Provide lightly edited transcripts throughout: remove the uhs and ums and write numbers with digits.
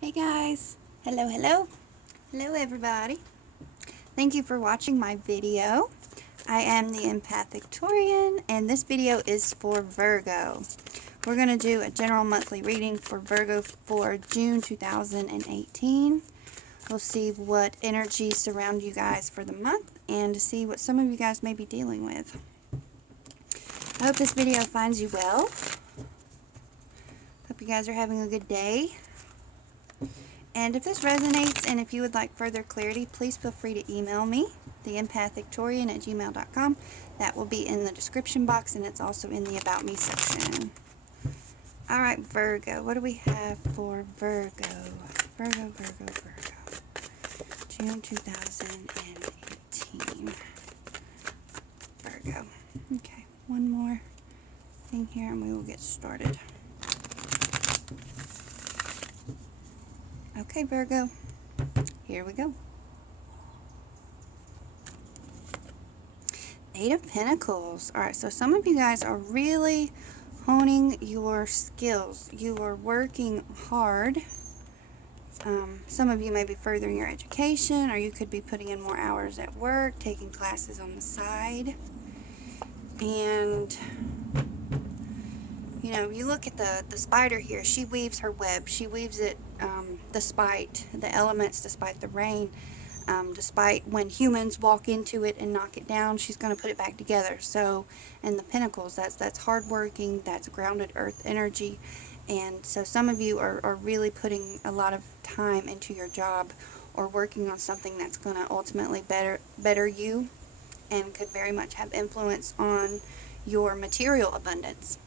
Hey guys, hello everybody. Thank you for watching my video. I am the Empathic Torian and this video is for Virgo. We're going to do a general monthly reading for Virgo for June 2018. We'll see what energies surround you guys for the month and to see what some of you guys may be dealing with. I hope this video finds you well. Hope you guys are having a good day. And if this resonates and if you would like further clarity, please feel free to email me, theempathictorian@gmail.com. That will be in the description box and it's also in the About Me section. Alright, Virgo. What do we have for Virgo? Virgo. June 2018. Virgo. Okay, one more thing here and we will get started. Okay, Virgo, here we go. Eight of Pentacles. Alright, so some of you guys are really honing your skills. You are working hard. Some of you may be furthering your education, or you could be putting in more hours at work, taking classes on the side. And you know, you look at the spider here. She weaves her web. She weaves it despite the elements, despite the rain, despite when humans walk into it and knock it down, she's going to put it back together. So, and the Pentacles, that's hardworking, that's grounded earth energy. And so some of you are really putting a lot of time into your job or working on something that's going to ultimately better you and could very much have influence on your material abundance.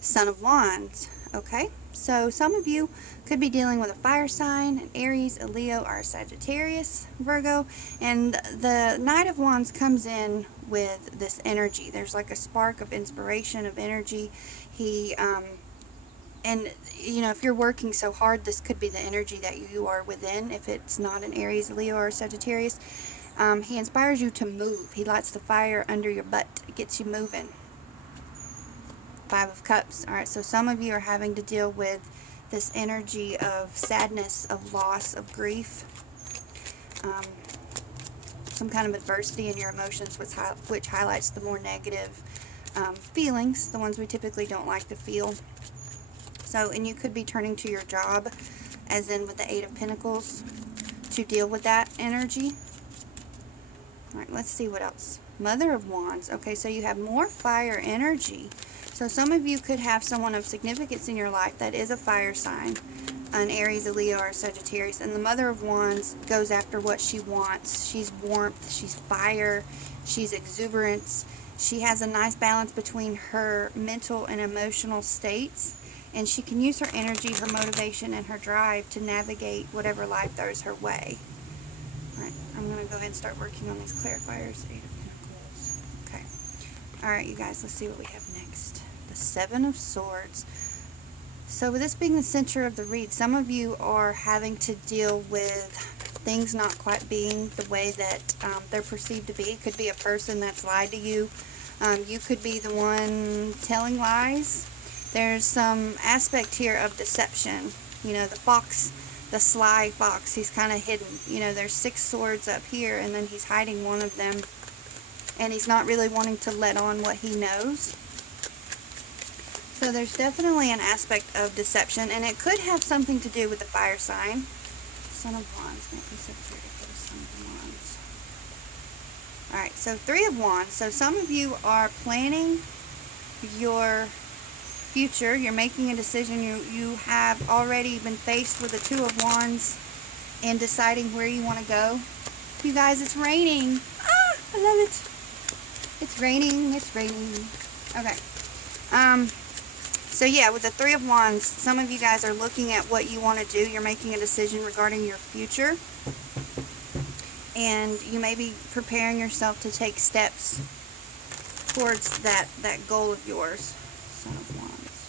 Son of Wands. Okay, so some of you could be dealing with a fire sign, an Aries, a Leo, or a Sagittarius, Virgo, and the Knight of Wands comes in with this energy. There's like a spark of inspiration, of energy. And you know, if you're working so hard, this could be the energy that you are within. If it's not an Aries, Leo, or Sagittarius, he inspires you to move. He lights the fire under your butt. It gets you moving. Five of Cups. Alright, so some of you are having to deal with this energy of sadness, of loss, of grief. Some kind of adversity in your emotions, which highlights the more negative feelings, the ones we typically don't like to feel. So, and you could be turning to your job, as in with the Eight of Pentacles, to deal with that energy. Alright, let's see what else. Mother of Wands. Okay, so you have more fire energy. So some of you could have someone of significance in your life that is a fire sign, an Aries, a Leo, or a Sagittarius. And the Mother of Wands goes after what she wants. She's warmth, she's fire, she's exuberance. She has a nice balance between her mental and emotional states. And she can use her energy, her motivation, and her drive to navigate whatever life throws her way. Alright, I'm going to go ahead and start working on these clarifiers. Eight of Pentacles. Okay. Alright, you guys, let's see what we have next. The Seven of Swords. So with this being the center of the read, some of you are having to deal with things not quite being the way that they're perceived to be. It could be a person that's lied to you. You could be the one telling lies. There's some aspect here of deception. You know, the fox, the sly fox, he's kind of hidden. You know, there's 6 swords up here and then he's hiding one of them. And he's not really wanting to let on what he knows. So there's definitely an aspect of deception, and it could have something to do with the fire sign. Son of Wands. Might be subject for the Son of Wands. Alright, so Three of Wands. So some of you are planning your future. You're making a decision. You have already been faced with the Two of Wands and deciding where you want to go. You guys, it's raining. Ah, I love it. It's raining. It's raining. Okay. So yeah, with the Three of Wands, some of you guys are looking at what you want to do. You're making a decision regarding your future. And you may be preparing yourself to take steps towards that goal of yours. Son of Wands.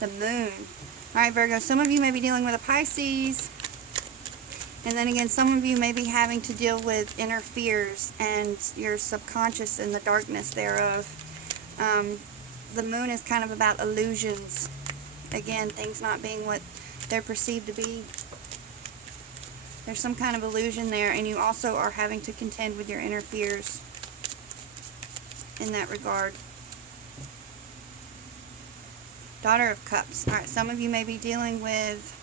The Moon. Alright, Virgo, some of you may be dealing with a Pisces. And then again, some of you may be having to deal with inner fears and your subconscious and the darkness thereof. The Moon is kind of about illusions Again, things not being what they're perceived to be. There's some kind of illusion there, and you also are having to contend with your inner fears in that regard. Daughter of Cups. Alright, some of you may be dealing with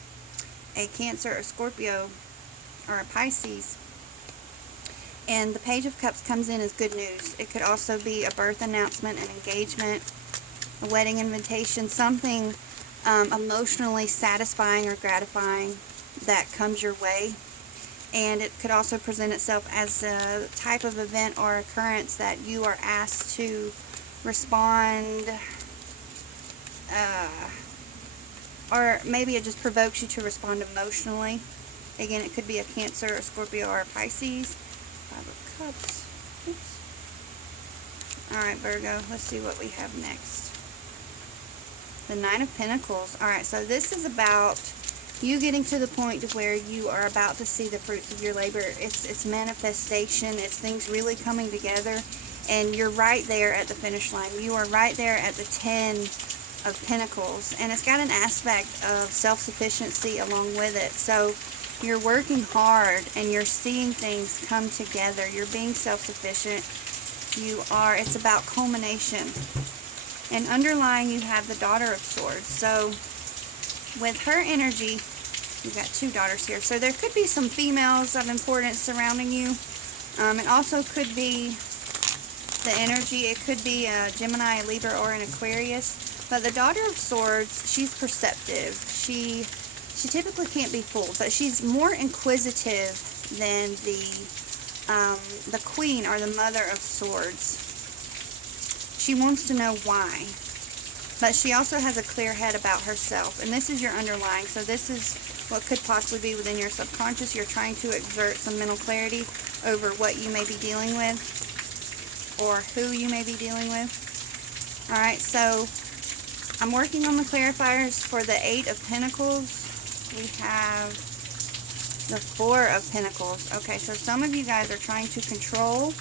a Cancer, a Scorpio, or a Pisces. And the Page of Cups comes in as good news. It could also be a birth announcement, an engagement, a wedding invitation, something emotionally satisfying or gratifying that comes your way. And it could also present itself as a type of event or occurrence that you are asked to respond, or maybe it just provokes you to respond emotionally. Again, it could be a Cancer, a Scorpio, or a Pisces. Five of Cups. Oops. Alright, Virgo, let's see what we have next. The Nine of Pentacles. Alright, so this is about you getting to the point to where you are about to see the fruits of your labor. It's manifestation. It's things really coming together. And you're right there at the finish line. You are right there at the 10 of Pentacles. And it's got an aspect of self-sufficiency along with it. So you're working hard and you're seeing things come together. You're being self-sufficient. It's about culmination. And underlying you have the Daughter of Swords. So with her energy, you've got two daughters here. So there could be some females of importance surrounding you. It also could be the energy. It could be a Gemini, a Libra, or an Aquarius. But the Daughter of Swords, she's perceptive. She typically can't be fooled, but she's more inquisitive than the Queen or the Mother of Swords. She wants to know why. But she also has a clear head about herself. And this is your underlying. So this is what could possibly be within your subconscious. You're trying to exert some mental clarity over what you may be dealing with, or who you may be dealing with. Alright, so I'm working on the clarifiers for the Eight of Pentacles. We have the Four of Pentacles. Okay, so some of you guys are trying to control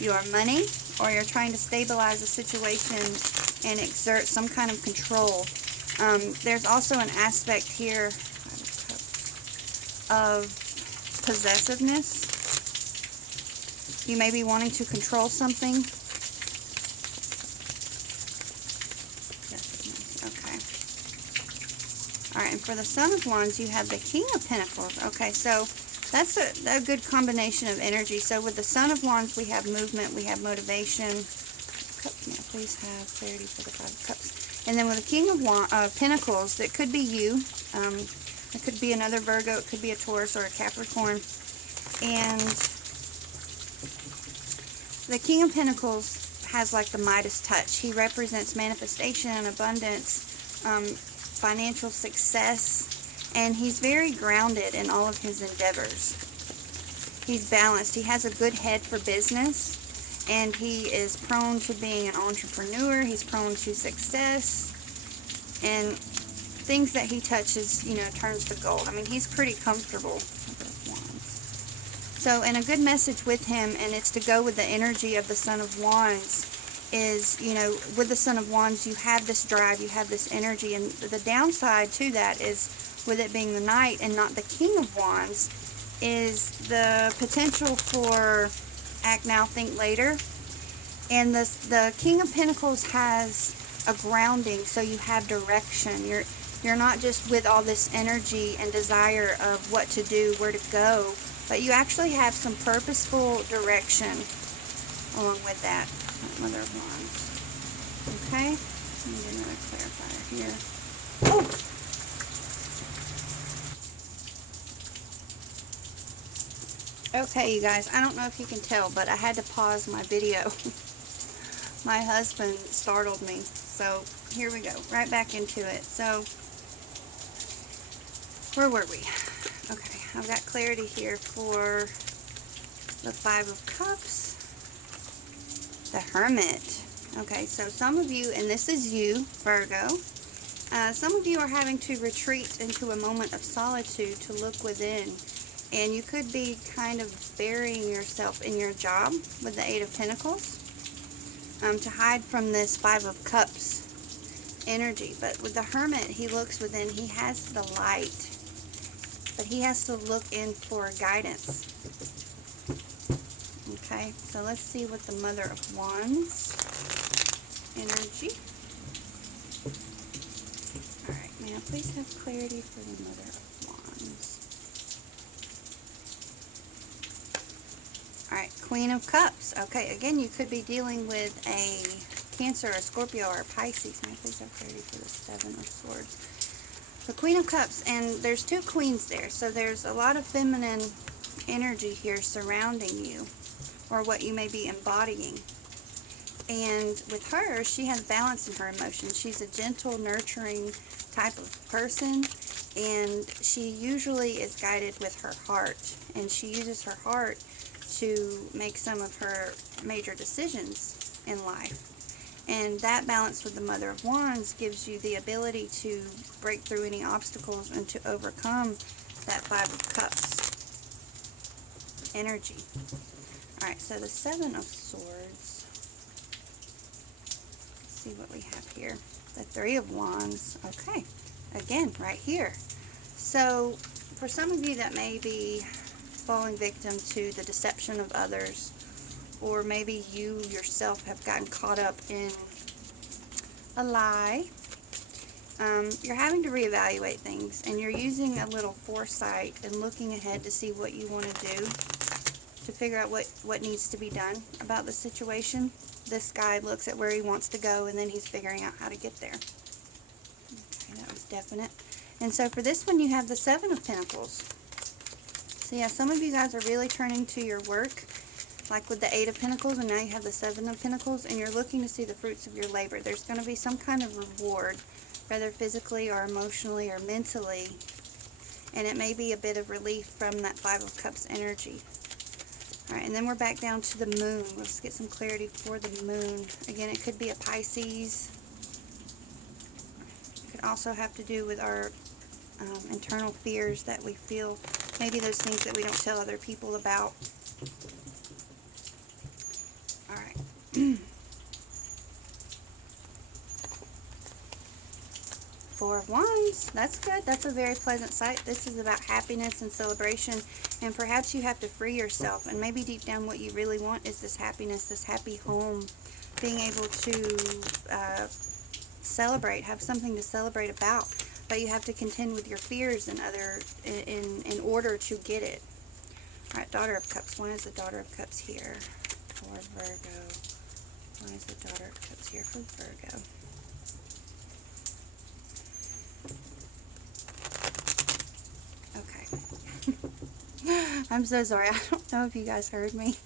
your money, or you're trying to stabilize a situation and exert some kind of control. There's also an aspect here of possessiveness. You may be wanting to control something. Okay. Alright, and for the Son of Wands, you have the King of Pentacles. Okay, so that's a good combination of energy. So with the Son of Wands, we have movement, we have motivation. Cups, now please have clarity for the Five of Cups. And then with the King of Pentacles, that could be you. It could be another Virgo, it could be a Taurus or a Capricorn. And the King of Pentacles has like the Midas touch. He represents manifestation and abundance, financial success, and he's very grounded in all of his endeavors. He's balanced. He has a good head for business, and he is prone to being an entrepreneur. He's prone to success, and things that he touches, you know, turns to gold. I mean, he's pretty comfortable. So, and a good message with him, and it's to go with the energy of the Son of Wands, is, you know, with the Son of Wands, you have this drive, you have this energy, and the downside to that is, with it being the Knight and not the King of Wands, is the potential for act now, think later. And the King of Pentacles has a grounding, so you have direction. You're not just with all this energy and desire of what to do, where to go, but you actually have some purposeful direction along with that. Mother of Wands. Okay? Let me do another clarifier here. Oh! Okay, you guys, I don't know if you can tell, but I had to pause my video. My husband startled me. So, here we go. Right back into it. So, where were we? Okay, I've got clarity here for the Five of Cups. The Hermit. Okay, so some of you, and this is you, Virgo, some of you are having to retreat into a moment of solitude to look within. And you could be kind of burying yourself in your job with the Eight of Pentacles to hide from this Five of Cups energy. But with the Hermit, he looks within. He has the light, but he has to look in for guidance. Okay, so let's see what the Mother of Wands energy. Alright, may I please have clarity for the Mother of Wands? Alright, Queen of Cups. Okay, again, you could be dealing with a Cancer, a Scorpio, or a Pisces. May I please have clarity for the Seven of Swords? The Queen of Cups, and there's two queens there, so there's a lot of feminine energy here surrounding you, or what you may be embodying. And with her, she has balance in her emotions. She's a gentle, nurturing type of person, and she usually is guided with her heart, and she uses her heart to make some of her major decisions in life. And that balance with the Mother of Wands gives you the ability to break through any obstacles and to overcome that Five of Cups energy. Alright, so the Seven of Swords. Let's see what we have here. The Three of Wands. Okay, again, right here. So, for some of you that may be falling victim to the deception of others, or maybe you yourself have gotten caught up in a lie, you're having to reevaluate things, and you're using a little foresight and looking ahead to see what you want to do, to figure out what needs to be done about the situation. This guy looks at where he wants to go, and then he's figuring out how to get there. Okay, that was definite. And so for this one, you have the Seven of Pentacles. So yeah, some of you guys are really turning to your work, like with the Eight of Pentacles, and now you have the Seven of Pentacles, and you're looking to see the fruits of your labor. There's going to be some kind of reward, whether physically or emotionally or mentally, and it may be a bit of relief from that Five of Cups energy. Alright, and then we're back down to the Moon. Let's get some clarity for the Moon. Again, it could be a Pisces. It could also have to do with our internal fears that we feel, maybe those things that we don't tell other people about. Alright. Four of Wands. That's good. That's a very pleasant sight. This is about happiness and celebration, and perhaps you have to free yourself, and maybe deep down what you really want is this happiness, this happy home, being able to celebrate, have something to celebrate about, but you have to contend with your fears and in order to get it. Alright, Daughter of Cups. Why is the Daughter of Cups here for Virgo? Why is the Daughter of Cups here for Virgo? Okay. I'm so sorry. I don't know if you guys heard me.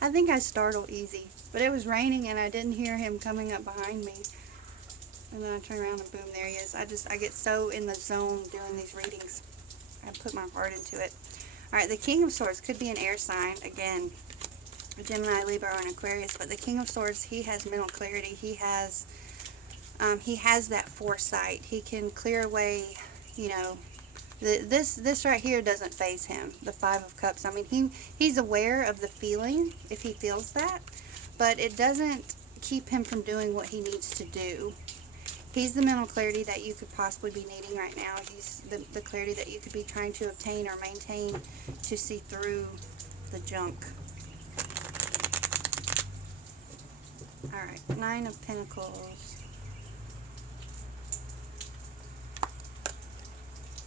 I think I startle easy. But it was raining and I didn't hear him coming up behind me. And then I turn around and boom, there he is. I get so in the zone doing these readings. I put my heart into it. Alright, the King of Swords could be an air sign. Again, a Gemini, Libra, or an Aquarius. But the King of Swords, he has mental clarity. He has that foresight. He can clear away, you know, this right here doesn't faze him. The Five of Cups. I mean, he's aware of the feeling, if he feels that. But it doesn't keep him from doing what he needs to do. He's the mental clarity that you could possibly be needing right now. He's the clarity that you could be trying to obtain or maintain to see through the junk. Alright, Nine of Pentacles.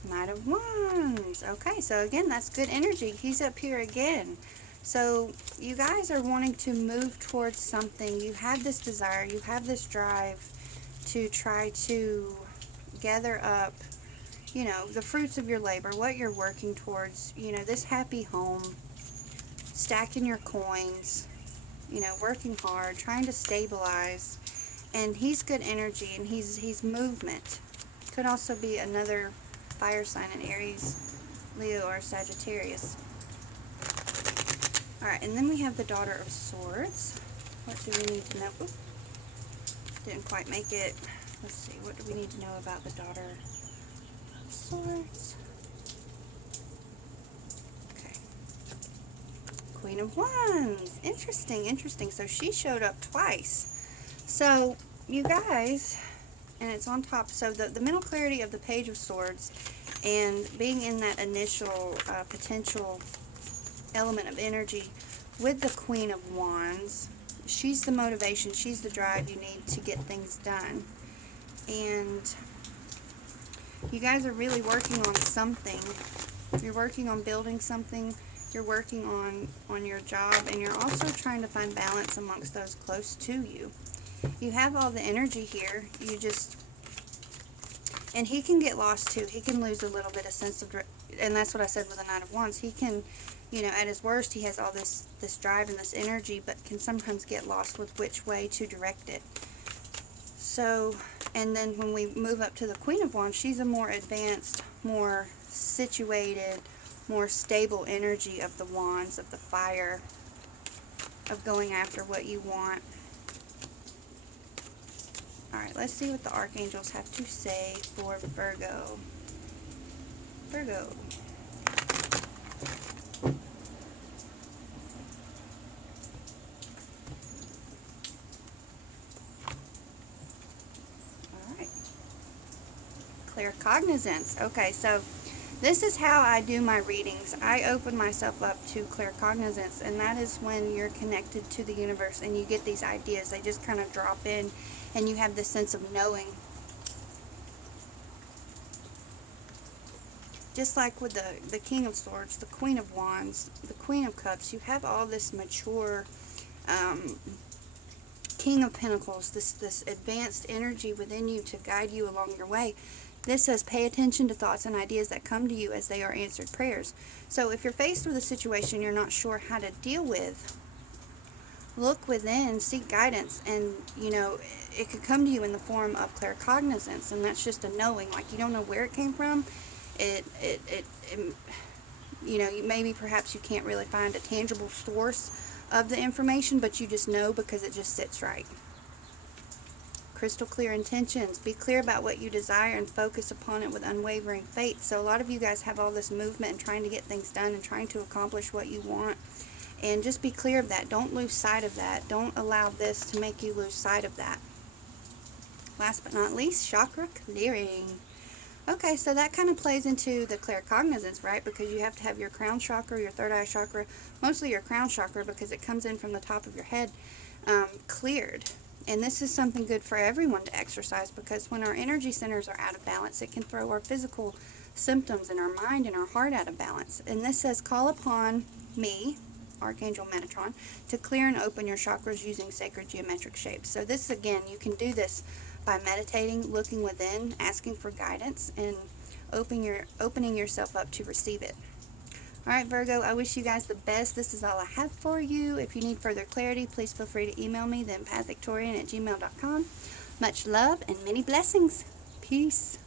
Knight of Wands. Okay, so again, that's good energy. He's up here again. So you guys are wanting to move towards something. You have this desire, you have this drive to try to gather up, you know, the fruits of your labor, what you're working towards, you know, this happy home, stacking your coins, you know, working hard, trying to stabilize. And he's good energy, and he's movement. Could also be another fire sign in Aries, Leo, or Sagittarius. Alright, and then we have the Daughter of Swords. What do we need to know? Oop, didn't quite make it. Let's see, what do we need to know about the Daughter of Swords? Okay. Queen of Wands. Interesting, interesting. So she showed up twice. So you guys, and it's on top, so the mental clarity of the Page of Swords and being in that initial potential element of energy with the Queen of Wands, she's the motivation, she's the drive you need to get things done. And you guys are really working on something. You're working on building something. You're working on your job, and you're also trying to find balance amongst those close to you. You have all the energy here. You just, and he can get lost too. He can lose a little bit of sense of, and that's what I said with the Knight of Wands. He can, you know, at his worst, he has all this drive and this energy, but can sometimes get lost with which way to direct it. So, and then when we move up to the Queen of Wands, she's a more advanced, more situated, more stable energy of the wands, of the fire, of going after what you want. Alright, let's see what the archangels have to say for Virgo. Virgo. Alright. Claircognizance. Okay, so this is how I do my readings. I open myself up to claircognizance, and that is when you're connected to the universe and you get these ideas. They just kind of drop in, and you have this sense of knowing. Just like with the King of Swords, the Queen of Wands, the Queen of Cups, you have all this mature King of Pentacles, this advanced energy within you to guide you along your way. This says pay attention to thoughts and ideas that come to you as they are answered prayers. So if you're faced with a situation you're not sure how to deal with, look within, seek guidance, and you know, it could come to you in the form of claircognizance, and that's just a knowing. Like, you don't know where it came from. It you know, maybe perhaps you can't really find a tangible source of the information, but you just know because it just sits right. Crystal clear intentions. Be clear about what you desire and focus upon it with unwavering faith. So a lot of you guys have all this movement and trying to get things done and trying to accomplish what you want. And just be clear of that. Don't lose sight of that. Don't allow this to make you lose sight of that. Last but not least, chakra clearing. Okay, so that kind of plays into the claircognizance, right? Because you have to have your crown chakra, your third eye chakra, mostly your crown chakra because it comes in from the top of your head, cleared. And this is something good for everyone to exercise, because when our energy centers are out of balance, it can throw our physical symptoms and our mind and our heart out of balance. And this says, call upon me, Archangel Metatron, to clear and open your chakras using sacred geometric shapes. So this, again, you can do this by meditating, looking within, asking for guidance, and opening yourself up to receive it. Alright, Virgo, I wish you guys the best. This is all I have for you. If you need further clarity, please feel free to email me, theempathictorian@gmail.com. Much love and many blessings. Peace.